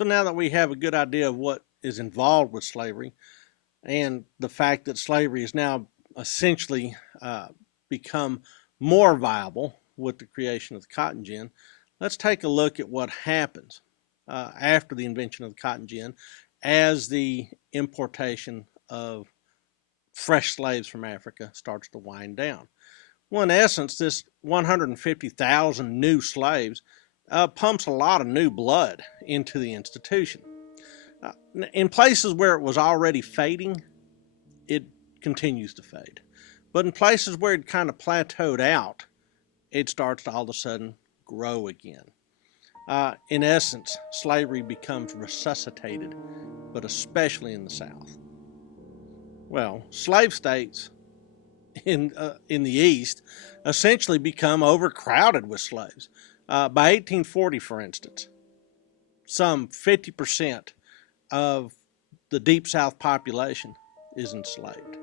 So now that we have a good idea of what is involved with slavery and the fact that slavery has now essentially become more viable with the creation of the cotton gin, let's take a look at what happens after the invention of the cotton gin as the importation of fresh slaves from Africa starts to wind down. Well, in essence, this 150,000 new slaves pumps a lot of new blood into the institution. Uh, in places where it was already fading, it continues to fade. But in places where it kind of plateaued out, it starts to all of a sudden grow again. In essence, slavery becomes resuscitated, but especially in the South. Well, slave states in the East essentially become overcrowded with slaves. By 1840, for instance, some 50% of the Deep South population is enslaved.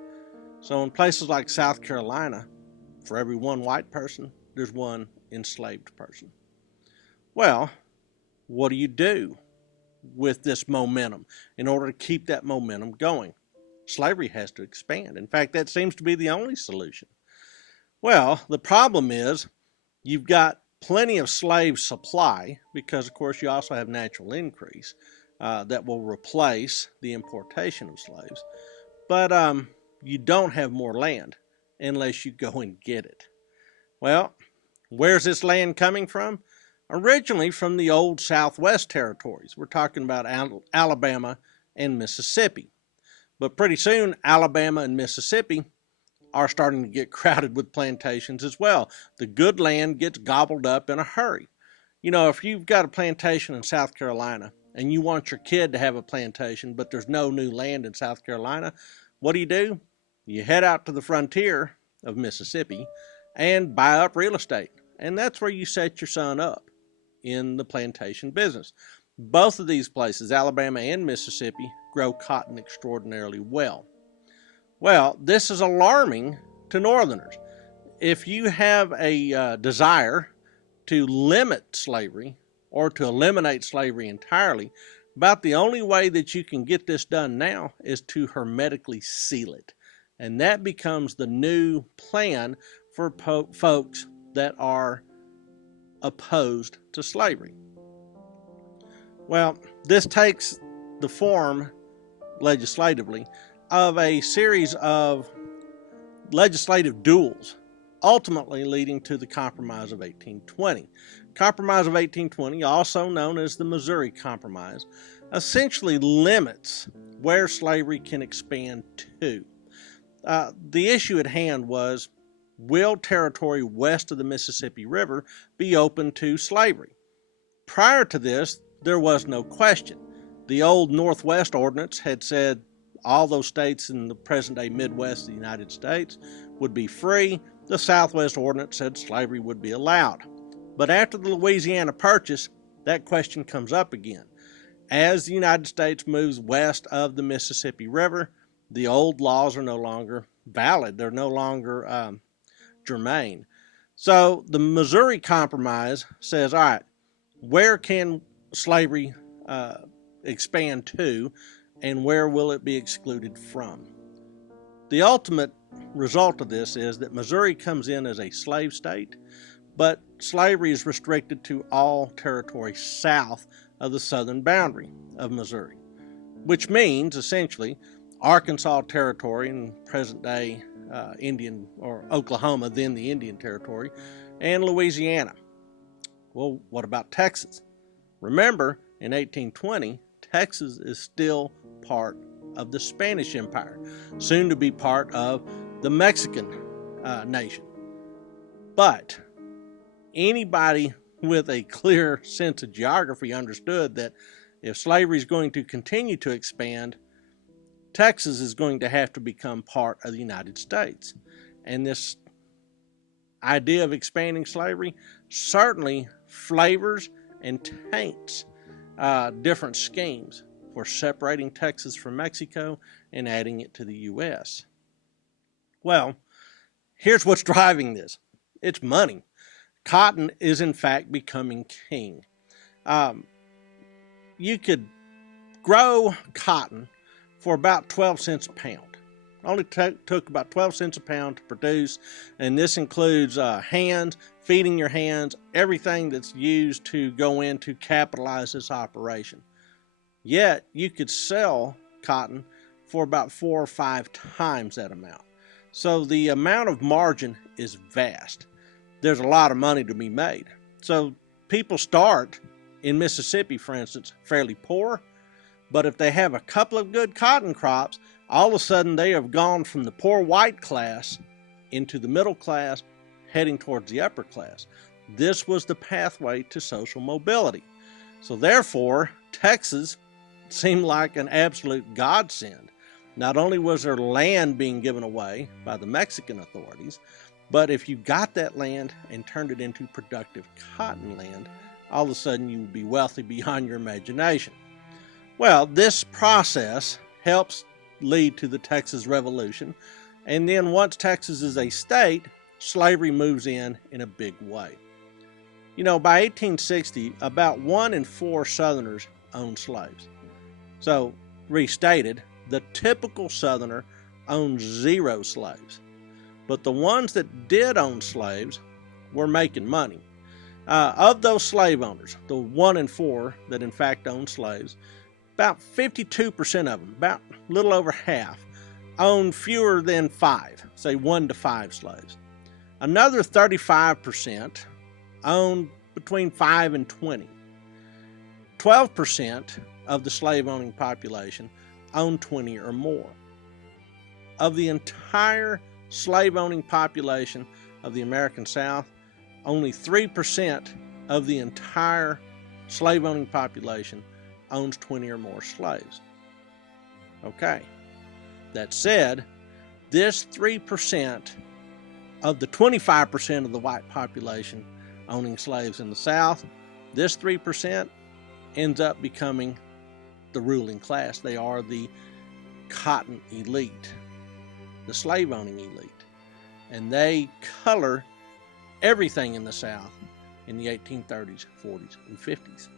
So in places like South Carolina, for every one white person, there's one enslaved person. Well, what do you do with this momentum in order to keep that momentum going? Slavery has to expand. In fact, that seems to be the only solution. Well, the problem is you've got plenty of slave supply because, of course, you also have natural increase that will replace the importation of slaves. But you don't have more land unless you go and get it. Well, where's this land coming from? Originally from the old Southwest territories. We're talking about Alabama and Mississippi. But pretty soon, Alabama and Mississippi are starting to get crowded with plantations as well. The good land gets gobbled up in a hurry. You know, if you've got a plantation in South Carolina and you want your kid to have a plantation, but there's no new land in South Carolina, what do? You head out to the frontier of Mississippi and buy up real estate. And that's where you set your son up in the plantation business. Both of these places, Alabama and Mississippi, grow cotton extraordinarily well. Well, this is alarming to Northerners. If you have a desire to limit slavery or to eliminate slavery entirely, about the only way that you can get this done now is to hermetically seal it. And that becomes the new plan for folks that are opposed to slavery. Well, this takes the form legislatively of a series of legislative duels, ultimately leading to the Compromise of 1820. Compromise of 1820, also known as the Missouri Compromise, essentially limits where slavery can expand to. The issue at hand was, will territory west of the Mississippi River be open to slavery? Prior to this, there was no question. The old Northwest Ordinance had said all those states in the present-day Midwest of the United States would be free. The Southwest Ordinance said slavery would be allowed. But after the Louisiana Purchase, that question comes up again. As the United States moves west of the Mississippi River, the old laws are no longer valid. They're no longer germane. So the Missouri Compromise says, all right, where can slavery expand to, and where will it be excluded from? The ultimate result of this is that Missouri comes in as a slave state, but slavery is restricted to all territory south of the southern boundary of Missouri, which means essentially Arkansas Territory in present-day Indian or Oklahoma, then the Indian Territory, and Louisiana. Well, what about Texas? Remember, in 1820, Texas is still part of the Spanish Empire, soon to be part of the Mexican nation. But anybody with a clear sense of geography understood that if slavery is going to continue to expand, Texas is going to have to become part of the United States. And this idea of expanding slavery certainly flavors and taints different schemes for separating Texas from Mexico and adding it to the U.S. Well, here's what's driving this. It's money. Cotton is in fact becoming king. you could grow cotton for about 12 cents a pound. Only took about 12 cents a pound to produce, and this includes hands, feeding your hands, everything that's used to go in to capitalize this operation. Yet you could sell cotton for about 4 or 5 times that amount. So the amount of margin is vast. There's a lot of money to be made. So people start in Mississippi, for instance, fairly poor, but if they have a couple of good cotton crops, all of a sudden they have gone from the poor white class into the middle class, heading towards the upper class. This was the pathway to social mobility. So therefore, Texas seemed like an absolute godsend. Not only was there land being given away by the Mexican authorities, but if you got that land and turned it into productive cotton land, all of a sudden you would be wealthy beyond your imagination. Well, this process helps lead to the Texas Revolution, and then once Texas is a state, slavery moves in a big way. You know, by 1860, about 1 in 4 Southerners owned slaves. So, restated, the typical Southerner owned 0 slaves. But the ones that did own slaves were making money. Of those slave owners, the 1 in 4 that in fact owned slaves, about 52% of them, about a little over half, owned fewer than 5, say 1 to 5 slaves. Another 35% owned between 5 and 20. 12% of the slave-owning population owned 20 or more. Of the entire slave-owning population of the American South, only 3% of the entire slave-owning population owns 20 or more slaves. Okay. That said, this 3% of the 25% of the white population owning slaves in the South, this 3% ends up becoming the ruling class. They are the cotton elite, the slave-owning elite. And they color everything in the South in the 1830s, 40s, and 50s.